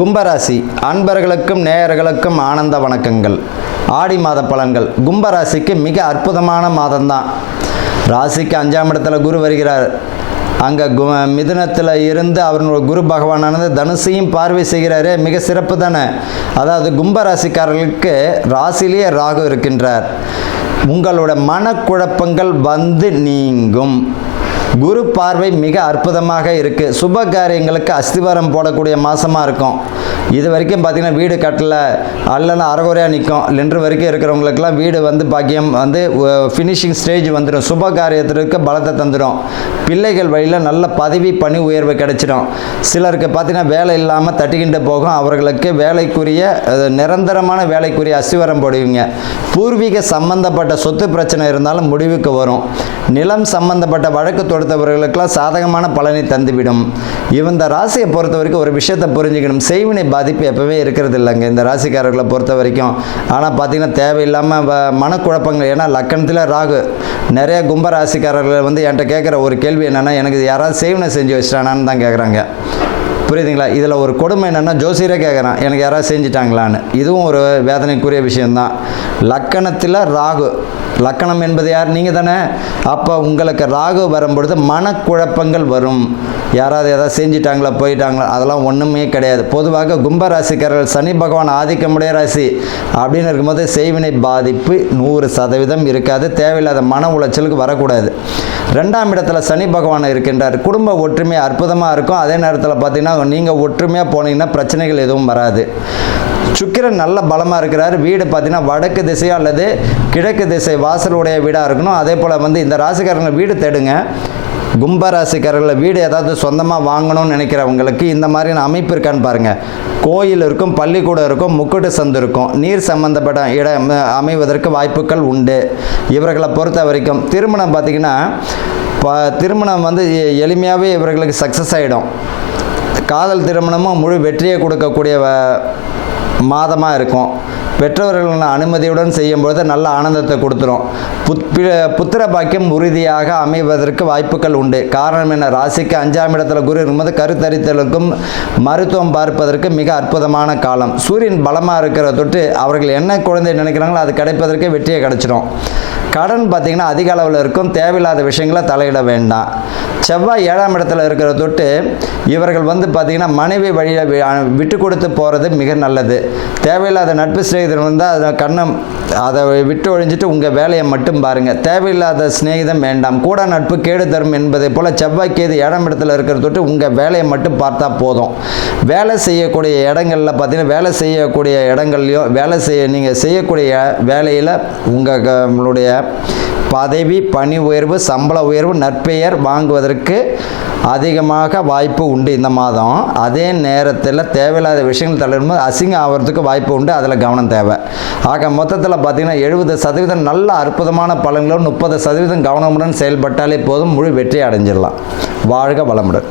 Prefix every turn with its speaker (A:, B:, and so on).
A: கும்பராசி அன்பர்களுக்கும் நேயர்களுக்கும் ஆனந்த வணக்கங்கள். ஆடி மாத பலன்கள். கும்பராசிக்கு மிக அற்புதமான மாதம்தான். ராசிக்கு அஞ்சாம் இடத்துல குரு வருகிறார். அங்கே கு மிதுனத்தில் இருந்து அவருடைய குரு பகவானானது தனுசையும் பார்வை செய்கிறாரே மிக சிறப்பு தானே. அதாவது கும்பராசிக்காரர்களுக்கு ராசிலேயே ராகு இருக்கின்றார். உங்களோட மனக்குழப்பங்கள் வந்து நீங்கும். குரு பார்வை மிக அற்புதமாக இருக்குது சுப காரியங்களுக்கு அஸ்திவாரம் போடக்கூடிய மாதமாக இருக்கும். இது வரைக்கும் பார்த்திங்கன்னா வீடு கட்டலை அல்லனா அறகுறையாக நிற்கும் லென்று வரைக்கும் இருக்கிறவங்களுக்கெல்லாம் வீடு வந்து பாக்கியம் வந்து ஃபினிஷிங் ஸ்டேஜ் வந்துடும் சுப காரியத்திற்கு பலத்தை தந்துடும் பிள்ளைகள் வழியில் நல்ல பதவி பணி உயர்வு கிடைச்சிடும் சிலருக்கு பார்த்தீங்கன்னா வேலை இல்லாமல் தட்டிக்கிட்டு போகும். அவர்களுக்கு வேலைக்குரிய நிரந்தரமான வேலைக்குரிய அசிவரம் போடுவீங்க. பூர்வீக சம்பந்தப்பட்ட சொத்து பிரச்சனை இருந்தாலும் முடிவுக்கு வரும். நிலம் சம்பந்தப்பட்ட வழக்கு தொடுத்தவர்களுக்கெல்லாம் சாதகமான பலனை தந்துவிடும். இந்த ராசியை பொறுத்த வரைக்கும் ஒரு விஷயத்தை புரிஞ்சுக்கணும். செய்வினை பாதிப்பு எப்பவுமே இருக்கிறது இல்லைங்க. இந்த ராசிக்காரர்களை பொறுத்த வரைக்கும். ஆனால் பார்த்தீங்கன்னா தேவையில்லாமல் வ- மனக்குழப்பங்கள். ஏன்னா லக்கணத்தில் ராகு. நிறைய கும்ப ராசிக்காரர்கள் வந்து என்கிட்ட கேட்குற ஒரு கேள்வி என்னென்னா எனக்கு யாராவது சேவனை செஞ்சு வச்சிட்டானான்னு தான் கேட்குறாங்க புரியுதுங்களா? இதில் ஒரு கொடுமை என்னென்னா ஜோசியரே கேட்குறான் எனக்கு யாராவது செஞ்சிட்டாங்களான்னு. இதுவும் ஒரு வேதனைக்குரிய விஷயந்தான் லக்கணத்தில் ராகு. லக்கணம் என்பது யார்? நீங்கள் தானே. அப்போ உங்களுக்கு ராகு வரும்பொழுது மனக்குழப்பங்கள் வரும். யாராவது ஏதாவது செஞ்சிட்டாங்களா போயிட்டாங்களா அதெல்லாம் ஒன்றுமே கிடையாது. பொதுவாக கும்பராசிக்காரர்கள் சனி பகவான் ஆதிக்கமுடைய ராசி. அப்படின்னு இருக்கும்போது செய்வினை பாதிப்பு நூறு சதவீதம் இருக்காது. தேவையில்லாத மன உளைச்சலுக்கு வரக்கூடாது. ரெண்டாம் இடத்துல சனி பகவான் இருக்கின்றார். குடும்ப ஒற்றுமை அற்புதமாக இருக்கும். அதே நேரத்தில் பார்த்தீங்கன்னா நீங்கள் ஒற்றுமையாக போனீங்கன்னா பிரச்சனைகள் எதுவும் வராது. சுக்கிரன் நல்ல பலமாக இருக்கிறார். வீடு பார்த்தீங்கன்னா வடக்கு திசையோ அல்லது கிழக்கு திசை வாசலுடைய வீடாக இருக்கணும். அதே போல் வந்து இந்த ராசிக்காரங்க வீடு தேடுங்க. கும்பராசிக்காரர்களில் வீடு ஏதாவது சொந்தமாக வாங்கணும்னு நினைக்கிறவங்களுக்கு இந்த மாதிரியான அமைப்பு இருக்கான்னு பாருங்கள் கோயில் இருக்கும் பள்ளிக்கூடம் இருக்கும் முக்குட்டு சந்து இருக்கும். நீர் சம்பந்தப்பட்ட இடம் அமைவதற்கு வாய்ப்புகள் உண்டு. இவர்களை பொறுத்த வரைக்கும் திருமணம் பார்த்திங்கன்னா ப திருமணம் வந்து எளிமையாகவே இவர்களுக்கு சக்ஸஸ் ஆகிடும் காதல் திருமணமும் முழு வெற்றியை கொடுக்கக்கூடிய மாதமாக இருக்கும். பெற்றவர்கள் அனுமதியுடன் செய்யும்பொழுது நல்ல ஆனந்தத்தை கொடுத்துரும். புத் பி- புத்திர பாக்கியம் உறுதியாக அமைவதற்கு வாய்ப்புகள் உண்டு. காரணம் என்ன? ராசிக்கு அஞ்சாம் இடத்துல குரு இருக்கும்போது கருத்தரித்தலுக்கும் மருத்துவம் பார்ப்பதற்கு மிக அற்புதமான காலம். சூரியன் பலமாக இருக்கிற தொட்டு அவர்கள் என்ன குழந்தை நினைக்கிறாங்களோ அது கிடைப்பதற்கு வெற்றியை கிடைச்சிடும் கடன் பார்த்திங்கன்னா அதிக அளவில் இருக்கும். தேவையில்லாத விஷயங்களை தலையிட வேண்டாம். செவ்வாய் ஏழாம் இடத்துல இருக்கிற தொட்டு இவர்கள் வந்து பார்த்திங்கன்னா மனைவி வழியில் விட்டு கொடுத்து போகிறது மிக நல்லது. தேவையில்லாத நட்பு சிநேகிதர் வந்தால் அதை கண்ணம் அதை விட்டு ஒழிஞ்சிட்டு உங்கள் வேலையை மட்டும் பாருங்கள் தேவையில்லாத சிநேகிதம் வேண்டாம். கூட நட்பு கேடு தரும் என்பதை போல் செவ்வாய் கேது ஏழாம் இடத்துல இருக்கிற தொட்டு உங்கள் வேலையை மட்டும் பார்த்தா போதும். வேலை செய்யக்கூடிய இடங்களில் பார்த்தீங்கன்னா வேலை செய்யக்கூடிய இடங்கள்லையும் வேலை செய்ய நீங்கள் செய்யக்கூடிய வேலையில் உங்கள் உங்களுடைய பதவி பணி உயர்வு சம்பள உயர்வு நற்பெயர் வாங்குவதற்கு அதிகமாக வாய்ப்பு உண்டு இந்த மாதம். அதே நேரத்தில் தேவையில்லாத விஷயங்கள் தளரும்போது அசிங்கம் ஆகிறதுக்கு வாய்ப்பு உண்டு. அதில் கவனம் தேவை. ஆக மொத்தத்தில் பார்த்திங்கன்னா எழுபது சதவீதம் நல்ல அற்புதமான பலன்களும் முப்பது சதவீதம் கவனமுடன் செயல்பட்டாலே போதும். முழு வெற்றி அடைஞ்சிடலாம். வாழ்க வளமுடன்.